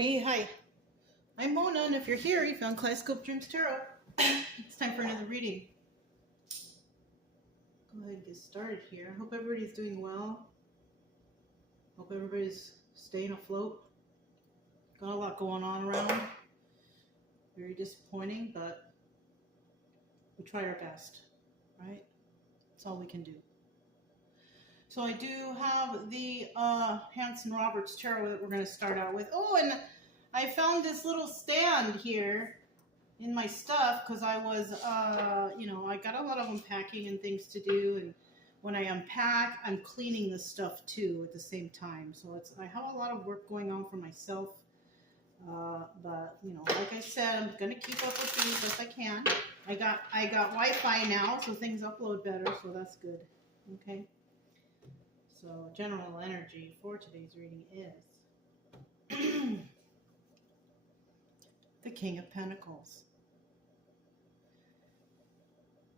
Hey, hi. I'm Mona, and if you're here, you found Kaleidoscope Dreams Tarot. It's time for another reading. Go ahead and get started here. I hope everybody's doing well. Hope everybody's staying afloat. Got a lot going on around. Very disappointing, but we try our best, right? That's all we can do. So I do have the Hanson Roberts Tarot that we're going to start out with. Oh, and I found this little stand here in my stuff because I was, I got a lot of unpacking and things to do. And when I unpack, I'm cleaning the stuff too at the same time. So I have a lot of work going on for myself. But like I said, I'm going to keep up with things as best I can. I got Wi-Fi now, so things upload better. So that's good. Okay. So general energy for today's reading is the King of Pentacles.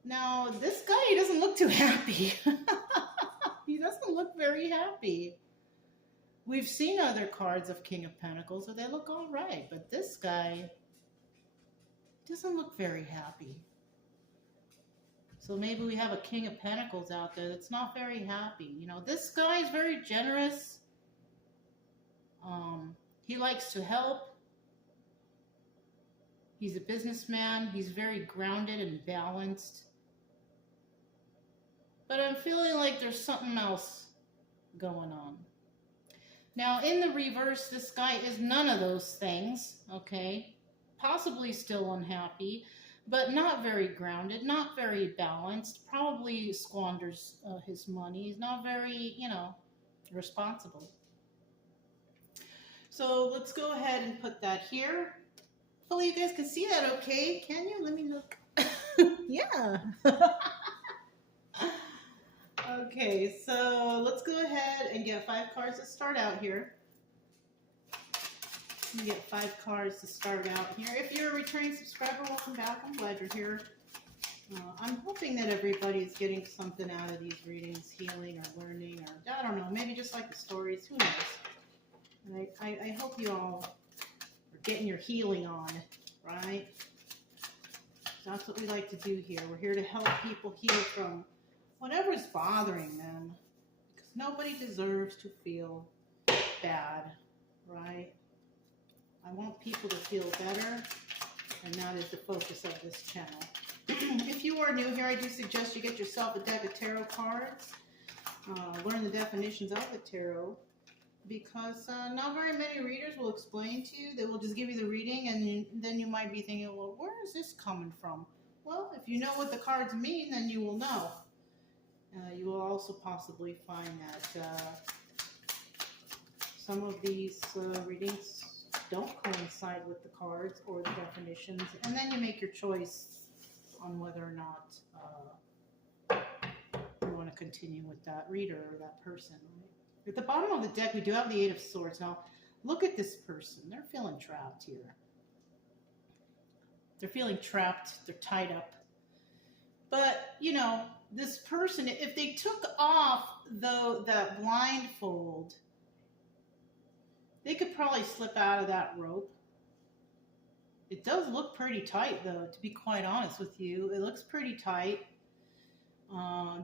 Now, this guy, he doesn't look too happy. He doesn't look very happy. We've seen other cards of King of Pentacles, so they look all right. But this guy doesn't look very happy. So maybe we have a King of Pentacles out there that's not very happy. This guy is very generous. He likes to help. He's a businessman. He's very grounded and balanced. But I'm feeling like there's something else going on. Now, in the reverse, this guy is none of those things, okay? Possibly still unhappy, but not very grounded, not very balanced, probably squanders his money. He's not very, responsible. So let's go ahead and put that here. Hopefully you guys can see that okay. Can you? Let me look. Yeah. Okay, so let's go ahead and get 5 cards to start out here. You get 5 cards to start out here. If you're a returning subscriber, welcome back. I'm glad you're here. I'm hoping that everybody's getting something out of these readings, healing or learning, or I don't know, maybe just like the stories. Who knows? And I hope you all are getting your healing on, right? That's what we like to do here. We're here to help people heal from whatever's bothering them, because nobody deserves to feel bad, right? I want people to feel better, and that is the focus of this channel. If you are new here, I do suggest you get yourself a deck of tarot cards, learn the definitions of the tarot, because not very many readers will explain to you. They will just give you the reading, and then you might be thinking, well, where is this coming from? Well, if you know what the cards mean, then you will know. You will also possibly find that some of these readings don't coincide with the cards or the definitions, and then you make your choice on whether or not you want to continue with that reader or that person. Right? At the bottom of the deck, we do have the 8 of Swords. Now, look at this person. They're feeling trapped here. They're feeling trapped. They're tied up. But, this person, if they took off that blindfold, they could probably slip out of that rope. It does look pretty tight, though, to be quite honest with you. It looks pretty tight.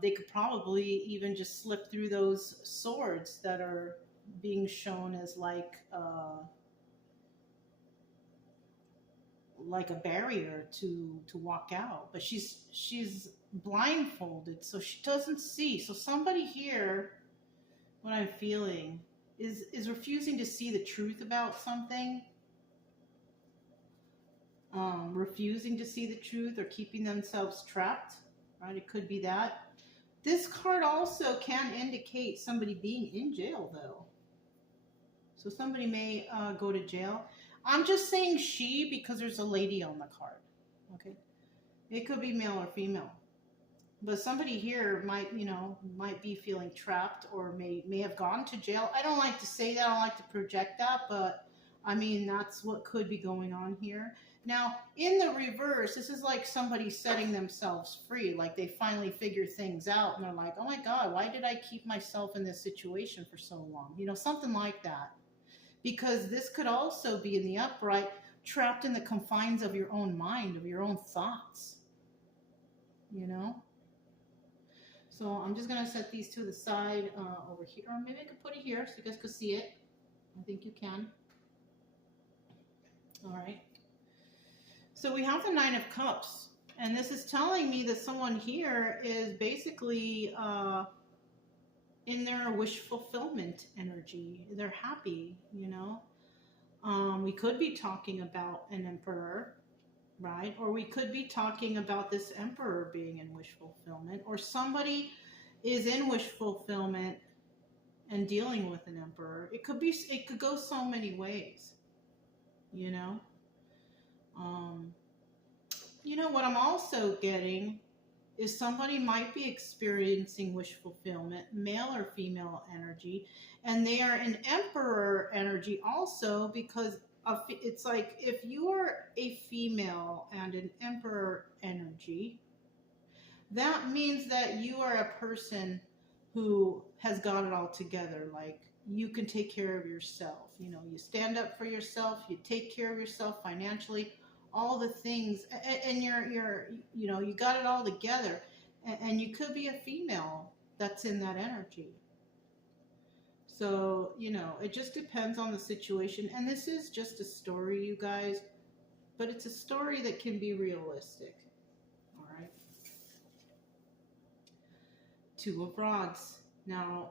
They could probably even just slip through those swords that are being shown as like a barrier to walk out. But she's blindfolded, so she doesn't see. So somebody here, what I'm feeling, is refusing to see the truth about something. Refusing to see the truth or keeping themselves trapped, right? It could be that. This card also can indicate somebody being in jail, though. So somebody may go to jail. I'm just saying she because there's a lady on the card, okay? It could be male or female. But somebody here might be feeling trapped or may have gone to jail. I don't like to say that. I don't like to project that, but I mean, that's what could be going on here. Now, in the reverse, this is like somebody setting themselves free. Like they finally figure things out and they're like, oh my God, why did I keep myself in this situation for so long? Something like that. because this could also be in the upright, trapped in the confines of your own mind, of your own thoughts, you know? So I'm just going to set these to the side over here, or maybe I could put it here so you guys could see it. I think you can. All right. So we have the Nine of Cups, and this is telling me that someone here is basically in their wish fulfillment energy. They're happy, you know. We could be talking about an emperor, right? Or we could be talking about this emperor being in wish fulfillment, or somebody is in wish fulfillment and dealing with an emperor. It could go so many ways, you know. You know what I'm also getting is somebody might be experiencing wish fulfillment, male or female energy, and they are an emperor energy also, because it's like if you are a female and an emperor energy, that means that you are a person who has got it all together. Like, you can take care of yourself, you know, you stand up for yourself, you take care of yourself financially, all the things, and you're you know, you got it all together. And you could be a female that's in that energy. So, you know, it just depends on the situation. And this is just a story, you guys, but it's a story that can be realistic. All right. Two of Rods. Now,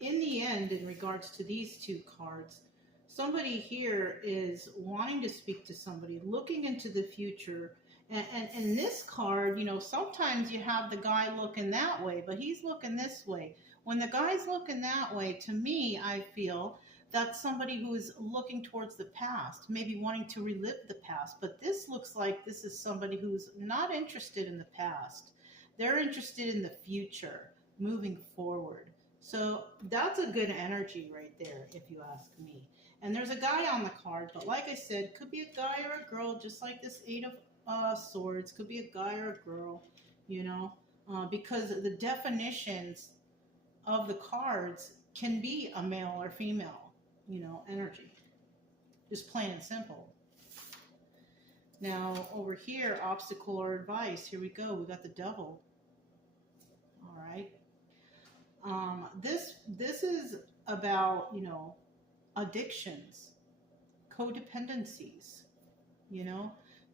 in the end, in regards to these two cards, somebody here is wanting to speak to somebody, looking into the future. And this card, you know, sometimes you have the guy looking that way, but he's looking this way. When the guy's looking that way, to me, I feel that's somebody who is looking towards the past, maybe wanting to relive the past. But this looks like this is somebody who's not interested in the past. They're interested in the future, moving forward. So that's a good energy right there, if you ask me. And there's a guy on the card, but like I said, could be a guy or a girl, just like this Eight of Swords. Could be a guy or a girl, you know, because the definitions of the cards can be a male or female, you know, energy. Just plain and simple. Now, over here, obstacle or advice. Here we go. We got the Devil. All right. This is about, you know, addictions, codependencies, you know,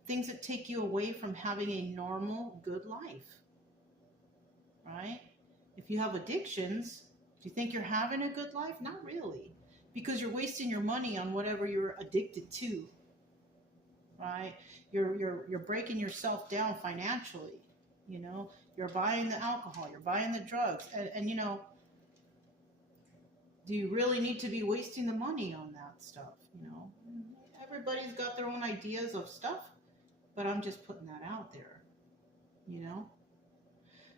things that take you away from having a normal, good life, right? If you have addictions, do you think you're having a good life? Not really, because you're wasting your money on whatever you're addicted to, right? You're breaking yourself down financially, you know, you're buying the alcohol, you're buying the drugs, and you know, do you really need to be wasting the money on that stuff? You know, everybody's got their own ideas of stuff, but I'm just putting that out there, you know.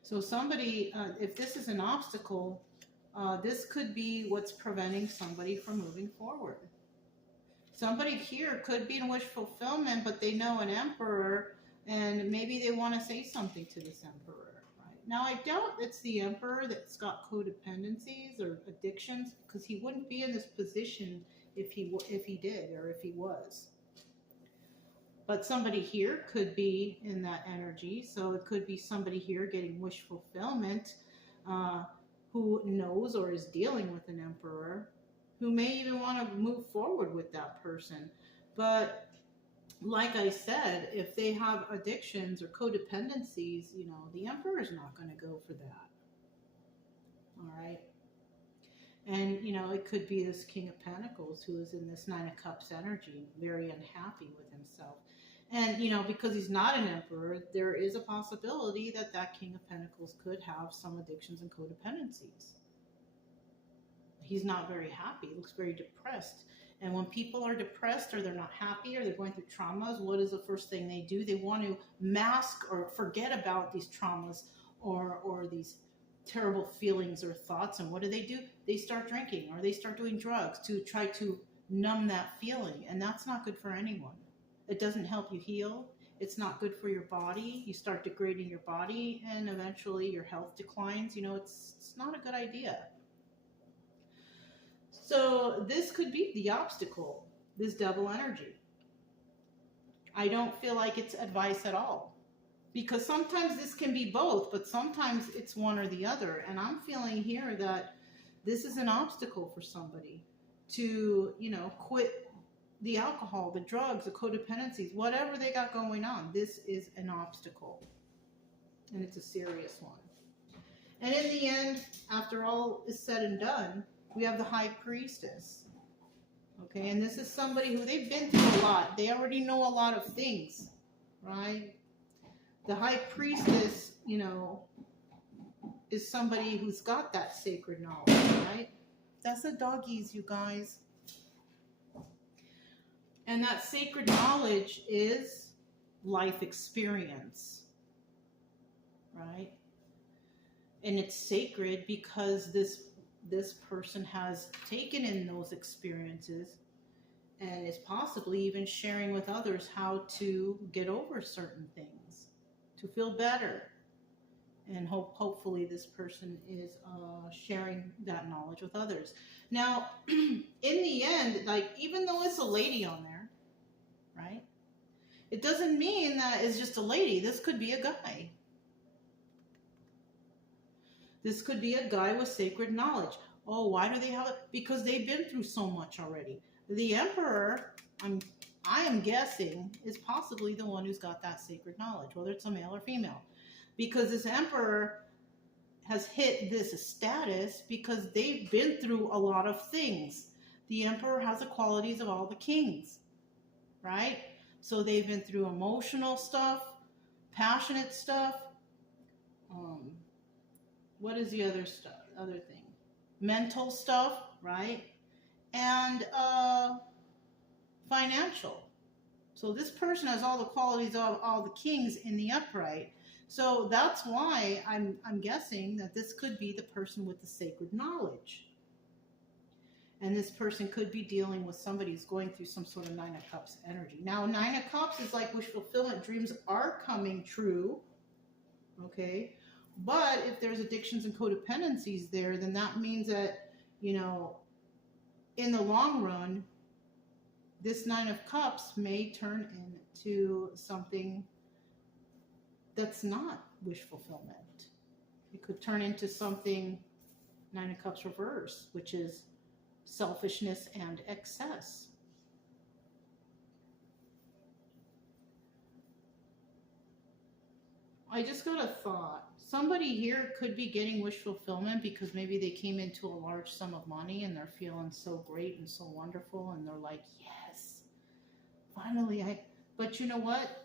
So somebody, if this is an obstacle, this could be what's preventing somebody from moving forward. Somebody here could be in wish fulfillment, but they know an emperor, and maybe they want to say something to this emperor. Now, I doubt it's the emperor that's got codependencies or addictions, because he wouldn't be in this position if he did, or if he was. But somebody here could be in that energy. So it could be somebody here getting wish fulfillment, who knows or is dealing with an emperor, who may even want to move forward with that person. But like I said, if they have addictions or codependencies, you know, the emperor is not going to go for that. All right. And, you know, it could be this King of Pentacles who is in this Nine of Cups energy, very unhappy with himself. And, you know, because he's not an emperor, there is a possibility that that King of Pentacles could have some addictions and codependencies. He's not very happy. He looks very depressed. And when people are depressed, or they're not happy, or they're going through traumas, what is the first thing they do? They want to mask or forget about these traumas or these terrible feelings or thoughts. And what do? They start drinking, or they start doing drugs to try to numb that feeling. And that's not good for anyone. It doesn't help you heal. It's not good for your body. You start degrading your body, and eventually your health declines. You know, it's not a good idea. So this could be the obstacle, this devil energy. I don't feel like it's advice at all. Because sometimes this can be both, but sometimes it's one or the other. And I'm feeling here that this is an obstacle for somebody to, you know, quit the alcohol, the drugs, the codependencies, whatever they got going on. This is an obstacle. And it's a serious one. And in the end, after all is said and done, we have the High Priestess. Okay, and this is somebody who they've been through a lot. They already know a lot of things, right? The High Priestess, you know, is somebody who's got that sacred knowledge, right? That's the doggies, you guys. And that sacred knowledge is life experience, right? And it's sacred because this person has taken in those experiences and is possibly even sharing with others how to get over certain things, to feel better. And hopefully this person is sharing that knowledge with others. Now, in the end, like, even though it's a lady on there, right? It doesn't mean that it's just a lady. This could be a guy. This could be a guy with sacred knowledge. Oh, why do they have it? Because they've been through so much already. The Emperor, I am guessing, is possibly the one who's got that sacred knowledge, whether it's a male or female. Because this Emperor has hit this status because they've been through a lot of things. The Emperor has the qualities of all the kings, right? So they've been through emotional stuff, passionate stuff. What is the other stuff? Other thing, mental stuff, right? And financial. So this person has all the qualities of all the kings in the upright. So that's why I'm guessing that this could be the person with the sacred knowledge. And this person could be dealing with somebody who's going through some sort of Nine of Cups energy. Now, Nine of Cups is like wish fulfillment. Dreams are coming true, okay? But if there's addictions and codependencies there, then that means that, you know, in the long run, this Nine of Cups may turn into something that's not wish fulfillment. It could turn into something, Nine of Cups reverse, which is selfishness and excess. I just got a thought. Somebody here could be getting wish fulfillment because maybe they came into a large sum of money and they're feeling so great and so wonderful and they're like, yes, finally but you know what?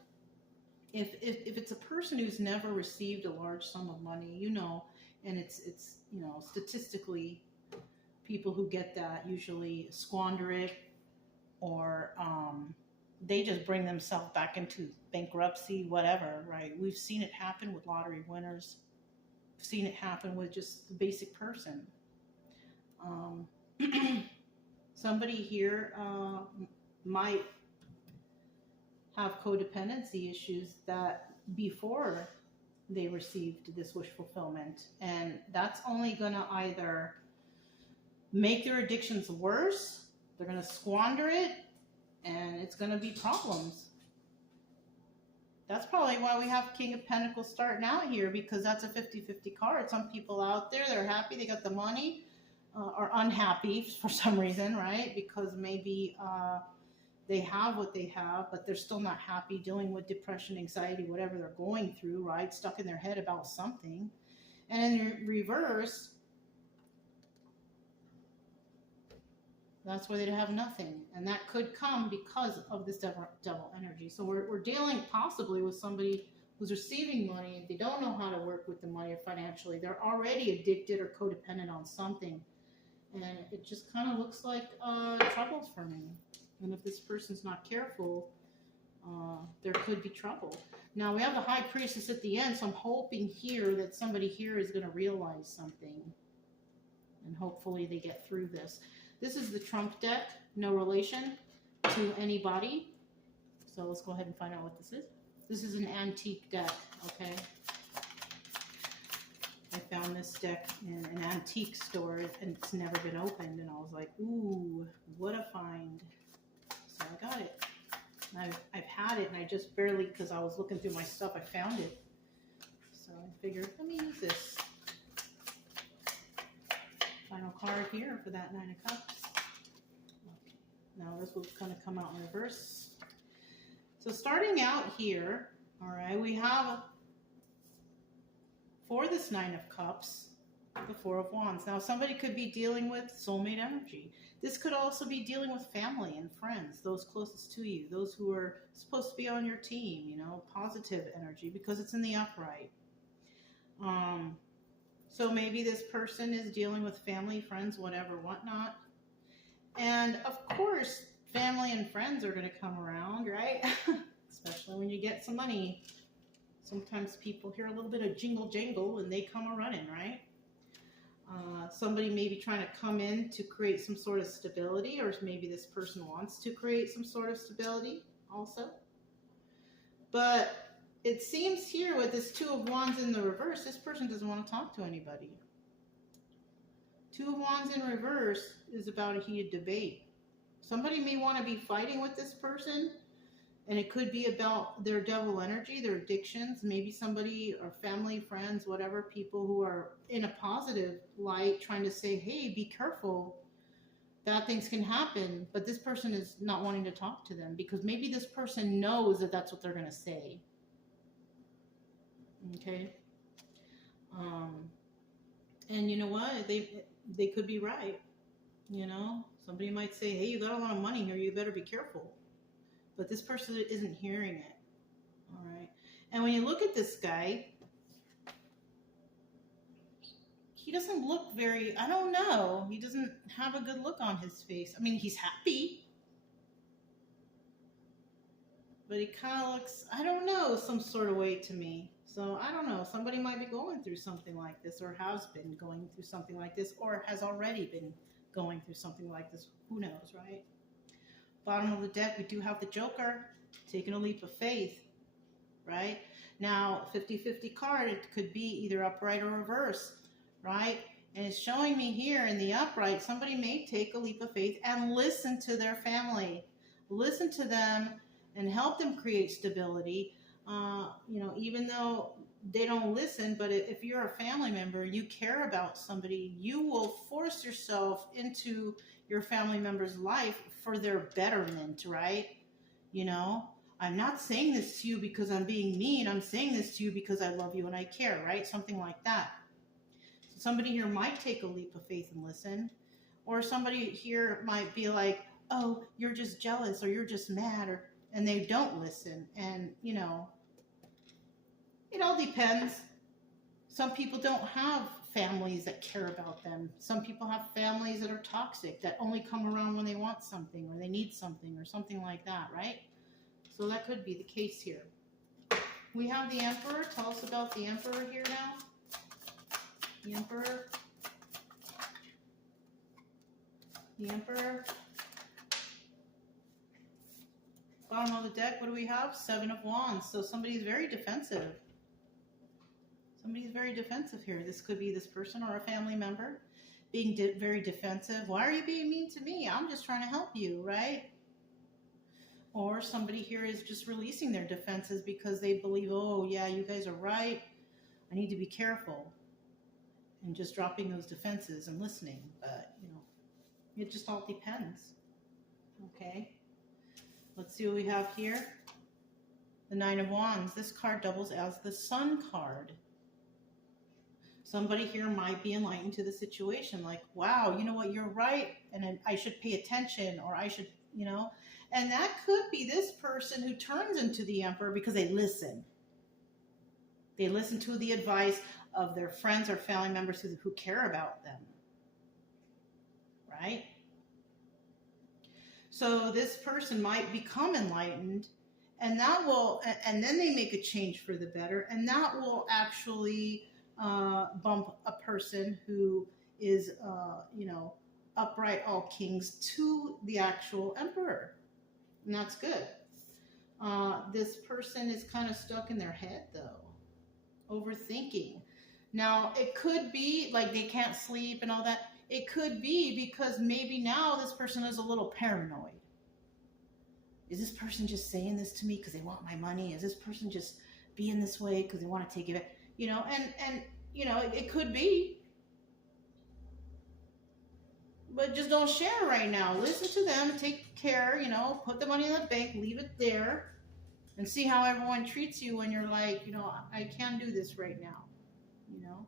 If it's a person who's never received a large sum of money, you know, and it's you know, statistically, people who get that usually squander it, or they just bring themselves back into bankruptcy, whatever, right? We've seen it happen with lottery winners. We've seen it happen with just the basic person. Somebody here might have codependency issues that before they received this wish fulfillment, and that's only gonna either make their addictions worse, they're gonna squander it, and it's gonna be problems. That's probably why we have King of Pentacles starting out here, because that's a 50-50 card. Some people out there, they're happy, they got the money, are unhappy for some reason, right? Because maybe they have what they have, but they're still not happy, dealing with depression, anxiety, whatever they're going through, right? Stuck in their head about something. And in reverse, that's why they have nothing. And that could come because of this devil energy. So we're dealing possibly with somebody who's receiving money. They don't know how to work with the money financially. They're already addicted or codependent on something. And it just kind of looks like troubles for me. And if this person's not careful, there could be trouble. Now, we have the High Priestess at the end, so I'm hoping here that somebody here is going to realize something. And hopefully they get through this. This is the Trump deck, no relation to anybody. So let's go ahead and find out what this is. This is an antique deck, okay? I found this deck in an antique store and it's never been opened, and I was like, ooh, what a find. So I got it. I've had it, and I just barely, because I was looking through my stuff, I found it. So I figured, let me use this. Final card here for that 9 of Cups. Okay. Now this will kind of come out in reverse. So starting out here, all right, we have, for this 9 of Cups, the 4 of Wands. Now somebody could be dealing with soulmate energy. This could also be dealing with family and friends, those closest to you, those who are supposed to be on your team, you know, positive energy, because it's in the upright. So maybe this person is dealing with family, friends, whatever, whatnot. And of course, family and friends are going to come around, right? Especially when you get some money. Sometimes people hear a little bit of jingle jangle and they come a-running, right? Somebody may be trying to come in to create some sort of stability, or maybe this person wants to create some sort of stability also. But it seems here with this 2 of Wands in the reverse, this person doesn't want to talk to anybody. 2 of Wands in reverse is about a heated debate. Somebody may want to be fighting with this person, and it could be about their devil energy, their addictions, maybe somebody or family, friends, whatever, people who are in a positive light trying to say, hey, be careful, bad things can happen, but this person is not wanting to talk to them because maybe this person knows that that's what they're going to say. Okay? And you know what? They could be right. You know? Somebody might say, hey, you got a lot of money here, you better be careful. But this person isn't hearing it. All right. And when you look at this guy, he doesn't look very, I don't know. He doesn't have a good look on his face. I mean, he's happy. But he kind of looks, I don't know, some sort of way to me. So I don't know. Somebody might be going through something like this, or has been going through something like this, or has already been going through something like this. Who knows, right? Bottom of the deck, we do have the Joker, taking a leap of faith, right? Now, 50-50 card, it could be either upright or reverse, right? And it's showing me here in the upright, somebody may take a leap of faith and listen to their family. Listen to them and help them create stability. You know, even though they don't listen, but if you're a family member, you care about somebody, you will force yourself into your family member's life for their betterment, right? You know, I'm not saying this to you because I'm being mean. I'm saying this to you because I love you and I care, right? Something like that. So somebody here might take a leap of faith and listen. Or somebody here might be like, oh, you're just jealous or you're just mad, and they don't listen. And, you know, it all depends. Some people don't have families that care about them. Some people have families that are toxic, that only come around when they want something or they need something or something like that, right? So that could be the case here. We have the Emperor. Tell us about the Emperor here now. The Emperor. The Emperor. Bottom of the deck, what do we have? 7 of Wands. So somebody's very defensive. Somebody's very defensive here. This could be this person or a family member being very defensive. Why are you being mean to me? I'm just trying to help you, right? Or somebody here is just releasing their defenses because they believe, oh, yeah, you guys are right. I need to be careful. And just dropping those defenses and listening. But, you know, it just all depends. Okay. Let's see what we have here. The 9 of Wands. This card doubles as the Sun card. Somebody here might be enlightened to the situation, like, wow, you know what, you're right, and I should pay attention, or I should, you know. And that could be this person who turns into the Emperor because they listen. They listen to the advice of their friends or family members who care about them, right? So this person might become enlightened, and that will, and then they make a change for the better, and that will actually bump a person who is, you know, upright all kings to the actual Emperor. And that's good. This person is kind of stuck in their head, though. Overthinking. Now, it could be like they can't sleep and all that. It could be because maybe now this person is a little paranoid. Is this person just saying this to me because they want my money? Is this person just being this way because they want to take it back? And it could be, but just don't share right now. Listen to them, take care, put the money in the bank, leave it there, and see how everyone treats you when you're like, I can't do this right now, you know.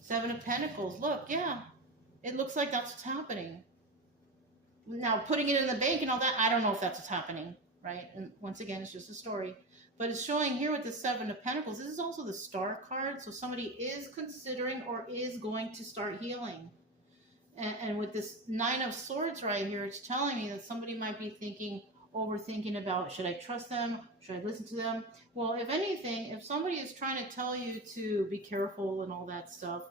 Seven of Pentacles, look, yeah, it looks like that's what's happening. Now, putting it in the bank and all that, I don't know if that's what's happening, right? And once again, it's just a story. But it's showing here with the Seven of Pentacles, this is also the Star card, so somebody is considering or is going to start healing. And with this Nine of Swords right here, it's telling me that somebody might be overthinking about, should I trust them? Should I listen to them? Well, if anything, if somebody is trying to tell you to be careful and all that stuff,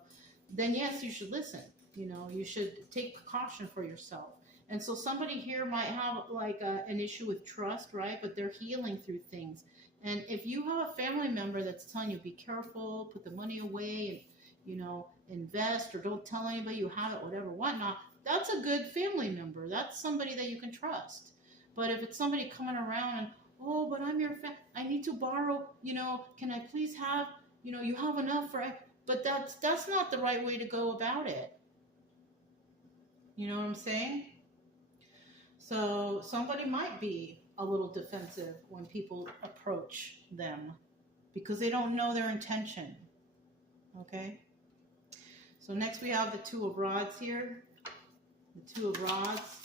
then yes, you should listen. You should take precaution for yourself. And so somebody here might have like an issue with trust, right? But they're healing through things. And if you have a family member that's telling you, be careful, put the money away, and, invest, or don't tell anybody you have it, whatever, whatnot, that's a good family member. That's somebody that you can trust. But if it's somebody coming around and, oh, but I'm your friend, I need to borrow, can I please have, you have enough, right? But that's not the right way to go about it. You know what I'm saying? So somebody might be a little defensive when people approach them because they don't know their intention. Okay? So next we have the Two of Rods here. The Two of Rods.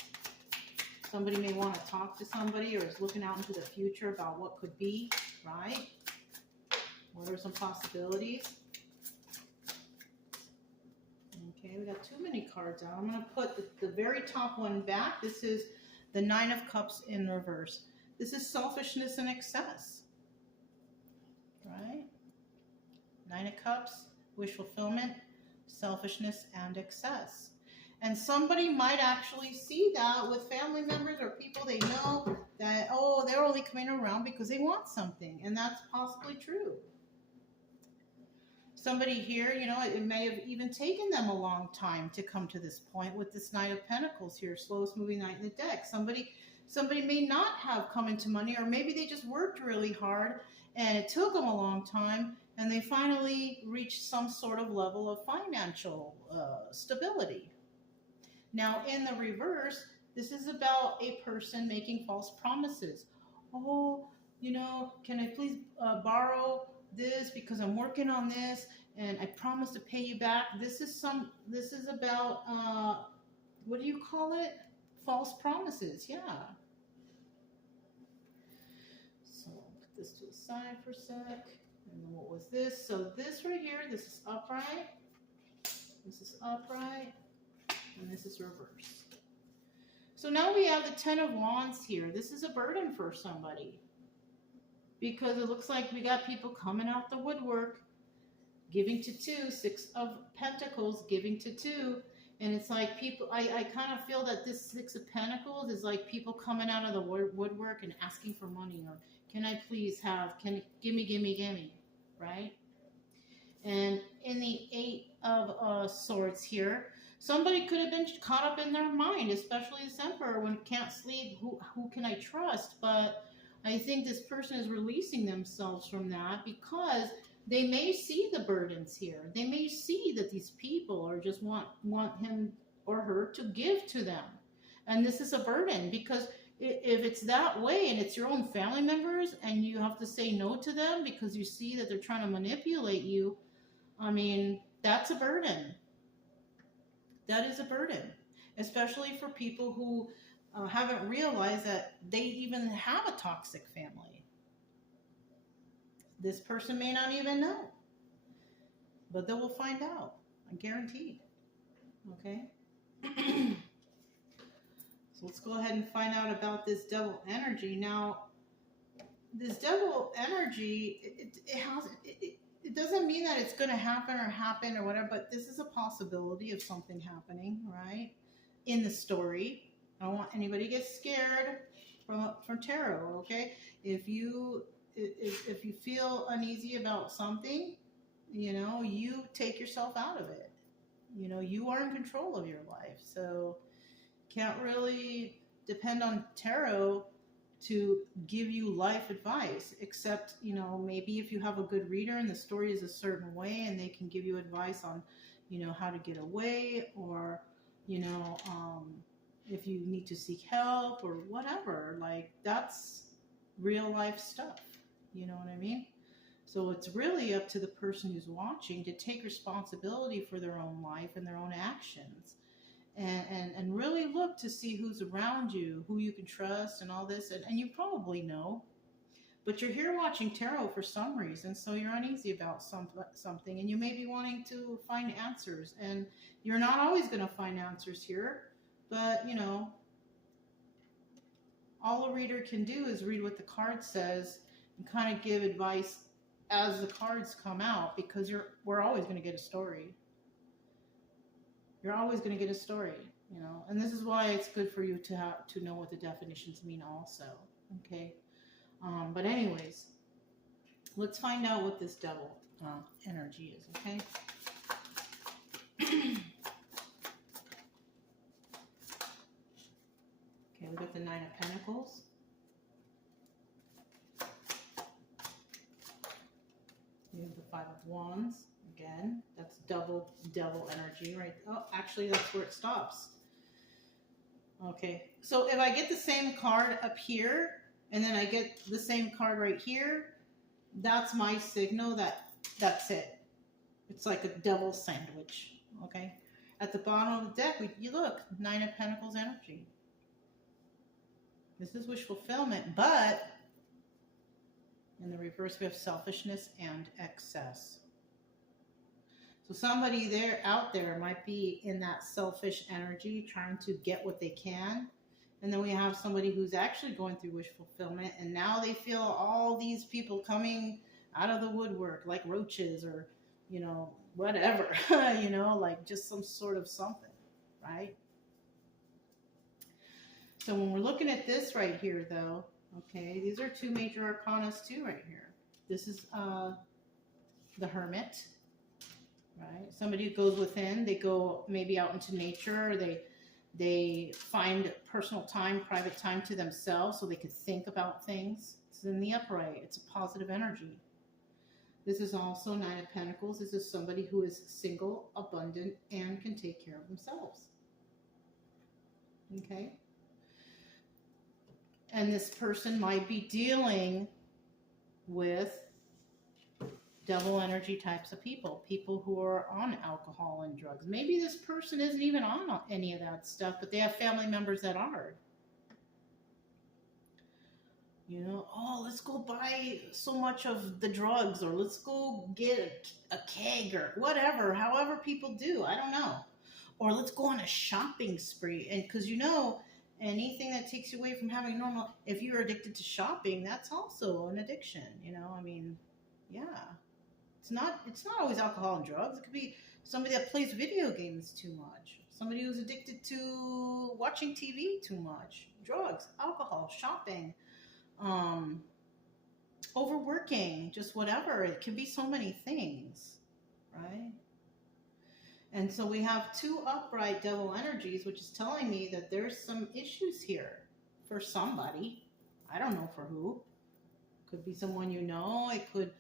Somebody may want to talk to somebody or is looking out into the future about what could be, right? What are some possibilities? Okay, we got too many cards out. I'm going to put the very top one back. This is the Nine of Cups in reverse. This is selfishness and excess, right? Nine of Cups, wish fulfillment, selfishness and excess. And somebody might actually see that with family members or people they know that, oh, they're only coming around because they want something. And that's possibly true. Somebody here, it may have even taken them a long time to come to this point with this Knight of Pentacles here, slowest moving knight in the deck. Somebody may not have come into money, or maybe they just worked really hard and it took them a long time and they finally reached some sort of level of financial stability. Now, in the reverse, this is about a person making false promises. Oh, can I please borrow this because I'm working on this and I promise to pay you back. This is about what do you call it? False promises. Yeah. So put this to the side for a sec. And then what was this? So this right here, this is upright. This is upright. And this is reverse. So now we have the Ten of Wands here. This is a burden for somebody, because it looks like we got people coming out the woodwork, giving to two, Six of Pentacles, giving to two. And it's like people, I kind of feel that this Six of Pentacles is like people coming out of the woodwork and asking for money, or can I please have, gimme, right? And in the Eight of Swords here, somebody could have been caught up in their mind, especially this Emperor, when can't sleep, who can I trust? But I think this person is releasing themselves from that because they may see the burdens here. They may see that these people are just want him or her to give to them. And this is a burden, because if it's that way and it's your own family members and you have to say no to them because you see that they're trying to manipulate you, I mean, that's a burden. That is a burden, especially for people who haven't realized that they even have a toxic family. This person may not even know, but they will find out, I guarantee. Okay? So let's go ahead and find out about this devil energy. Now, this devil energy, it doesn't mean that it's going to happen or whatever, but this is a possibility of something happening, right? In the story. I don't want anybody to get scared from tarot, okay? If you feel uneasy about something, you know, you take yourself out of it. You know, you are in control of your life. So can't really depend on tarot to give you life advice, except, you know, maybe if you have a good reader and the story is a certain way and they can give you advice on, you know, how to get away, or, you know, if you need to seek help or whatever. Like, that's real life stuff. You know what I mean? So it's really up to the person who's watching to take responsibility for their own life and their own actions. And really look to see who's around you, who you can trust, and all this. And you probably know, but you're here watching tarot for some reason, so you're uneasy about something, and you may be wanting to find answers. And you're not always going to find answers here, but, you know, all a reader can do is read what the card says and kind of give advice as the cards come out, because we're always going to get a story. You're always going to get a story, you know, and this is why it's good for you to know what the definitions mean also. Okay. But anyways, let's find out what this devil energy is. Okay. Okay, we got the Nine of Pentacles. We have the Five of Wands. Again, that's double devil energy, right? Oh, actually, that's where it stops. Okay, so if I get the same card up here, and then I get the same card right here, that's my signal that that's it. It's like a devil sandwich, okay? At the bottom of the deck, you look, Nine of Pentacles energy. This is wish fulfillment, but in the reverse, we have selfishness and excess. So somebody out there might be in that selfish energy, trying to get what they can. And then we have somebody who's actually going through wish fulfillment, and now they feel all these people coming out of the woodwork like roaches, or, you know, whatever, you know, like just some sort of something, right? So when we're looking at this right here, though, okay, these are two major arcanas too right here. This is the Hermit. Right? Somebody who goes within, they go maybe out into nature, they find personal time, private time to themselves so they could think about things. It's in the upright. It's a positive energy. This is also Nine of Pentacles. This is somebody who is single, abundant, and can take care of themselves. Okay? And this person might be dealing with devil energy types of people who are on alcohol and drugs. Maybe this person isn't even on any of that stuff, but they have family members that are. You know, oh, let's go buy so much of the drugs, or let's go get a keg, or whatever, however people do, I don't know. Or let's go on a shopping spree. And because, you know, anything that takes you away from having normal, if you're addicted to shopping, that's also an addiction, you know, I mean, yeah. It's not always alcohol and drugs. It could be somebody that plays video games too much. Somebody who's addicted to watching TV too much. Drugs, alcohol, shopping, overworking, just whatever. It can be so many things, right? And so we have two upright devil energies, which is telling me that there's some issues here for somebody. I don't know for who. Could be someone you know. It could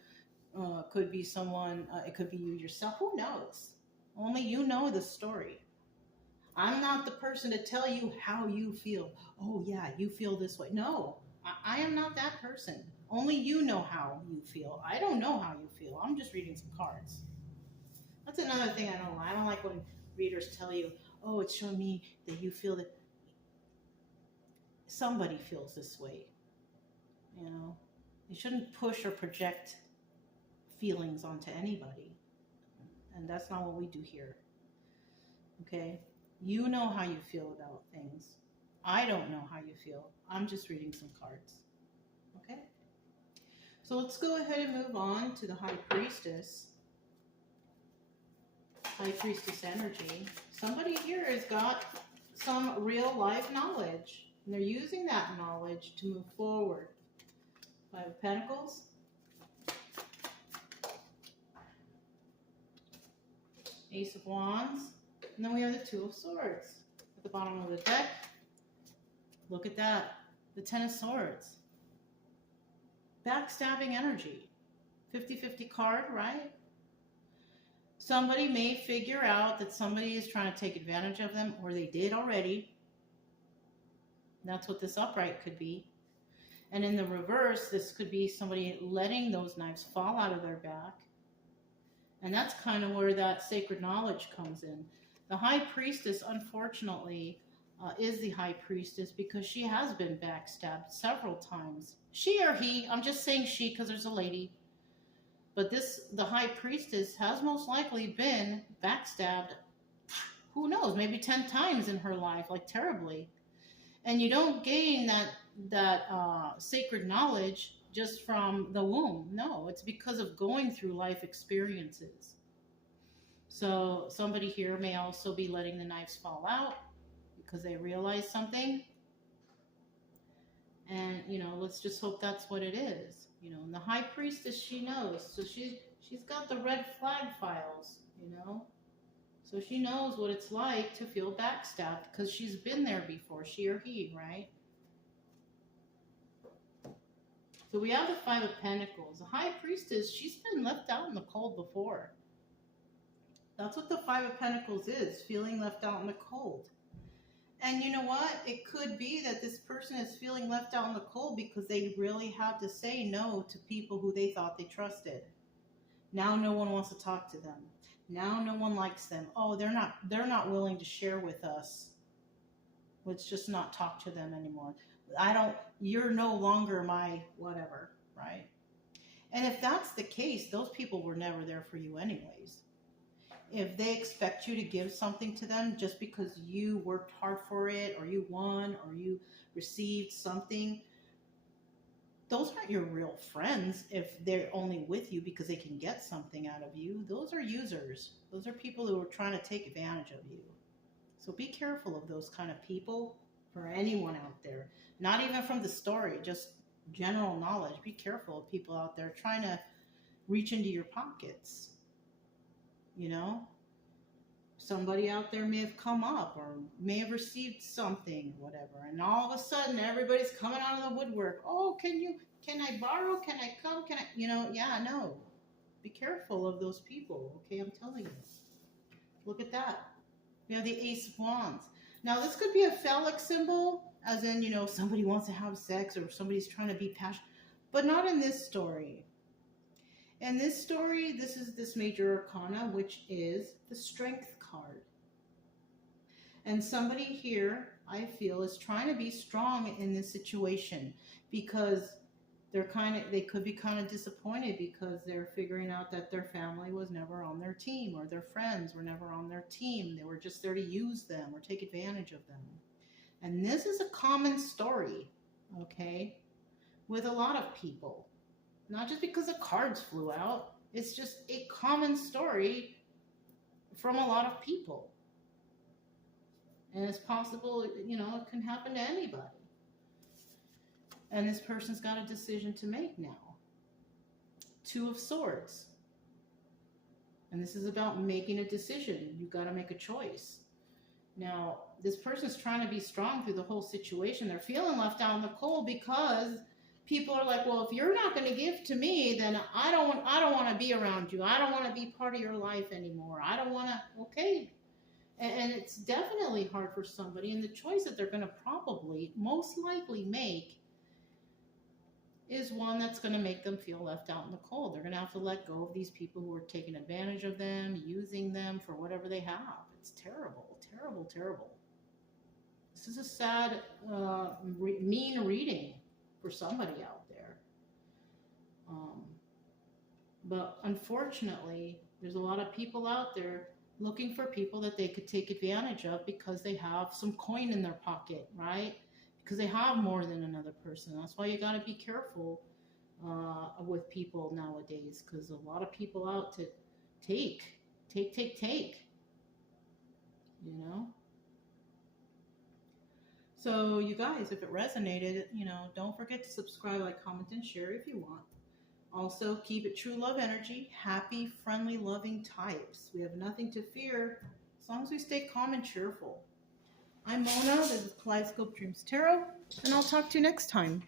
be someone, it could be you yourself. Who knows? Only you know the story. I'm not the person to tell you how you feel. Oh, yeah, you feel this way. No, I am not that person. Only you know how you feel. I don't know how you feel. I'm just reading some cards. That's another thing I don't like. I don't like when readers tell you, oh, it's showing me that you feel that somebody feels this way. You know, you shouldn't push or project feelings onto anybody, and that's not what we do here. Okay, you know how you feel about things. I don't know how you feel. I'm just reading some cards. Okay, so let's go ahead and move on to the High Priestess. High Priestess energy. Somebody here has got some real life knowledge, and they're using that knowledge to move forward. Five of Pentacles. Ace of Wands, and then we have the Two of Swords at the bottom of the deck. Look at that, the Ten of Swords. Backstabbing energy. 50-50 card, right? Somebody may figure out that somebody is trying to take advantage of them, or they did already. That's what this upright could be. And in the reverse, this could be somebody letting those knives fall out of their back. And that's kind of where that sacred knowledge comes in. The High Priestess, unfortunately, is the High Priestess because she has been backstabbed several times. She or he, I'm just saying she because there's a lady. But the High Priestess has most likely been backstabbed, who knows, maybe 10 times in her life, like terribly. And you don't gain that sacred knowledge just from the womb. No, it's because of going through life experiences. So somebody here may also be letting the knives fall out because they realize something. And, you know, let's just hope that's what it is. You know, and the High Priestess, she knows. So she's got the red flag files, you know. So she knows what it's like to feel backstabbed because she's been there before, she or he, right? So we have the Five of Pentacles. The High Priestess, she's been left out in the cold before. That's what the Five of Pentacles is, feeling left out in the cold. And you know what? It could be that this person is feeling left out in the cold because they really had to say no to people who they thought they trusted. Now no one wants to talk to them. Now no one likes them. Oh, they're not willing to share with us. Let's just not talk to them anymore. You're no longer my whatever, right? And if that's the case, those people were never there for you anyways. If they expect you to give something to them just because you worked hard for it, or you won, or you received something, those aren't your real friends if they're only with you because they can get something out of you. Those are users. Those are people who are trying to take advantage of you. So be careful of those kind of people for anyone out there. Not even from the story, just general knowledge. Be careful of people out there trying to reach into your pockets. You know, somebody out there may have come up or may have received something, whatever, and all of a sudden everybody's coming out of the woodwork. Oh, can I borrow? Can I come? Can I, you know, yeah, no. Be careful of those people, okay? I'm telling you. Look at that. We have the Ace of Wands. Now, this could be a phallic symbol, as in, you know, somebody wants to have sex or somebody's trying to be passionate, but not in this story. In this story, this is this major arcana, which is the Strength card. And somebody here, I feel, is trying to be strong in this situation because they could be kind of disappointed because they're figuring out that their family was never on their team, or their friends were never on their team. They were just there to use them or take advantage of them. And this is a common story, okay, with a lot of people. Not just because the cards flew out. It's just a common story from a lot of people. And it's possible, you know, it can happen to anybody. And this person's got a decision to make now. Two of Swords. And this is about making a decision. You've got to make a choice. Now, this person's trying to be strong through the whole situation. They're feeling left out in the cold because people are like, well, if you're not going to give to me, then I don't want to be around you. I don't want to be part of your life anymore. I don't want to, okay. And it's definitely hard for somebody. And the choice that they're going to probably, most likely make is one that's going to make them feel left out in the cold. They're going to have to let go of these people who are taking advantage of them, using them for whatever they have. It's terrible, terrible, terrible. This is a sad, mean reading for somebody out there. But unfortunately, there's a lot of people out there looking for people that they could take advantage of because they have some coin in their pocket, right? Because they have more than another person. That's why you got to be careful with people nowadays, because a lot of people out to take, you know? So you guys, if it resonated, you know, don't forget to subscribe, like, comment, and share if you want. Also, keep it true love energy. Happy, friendly, loving types. We have nothing to fear as long as we stay calm and cheerful. I'm Mona. This is Kaleidoscope Dreams Tarot, and I'll talk to you next time.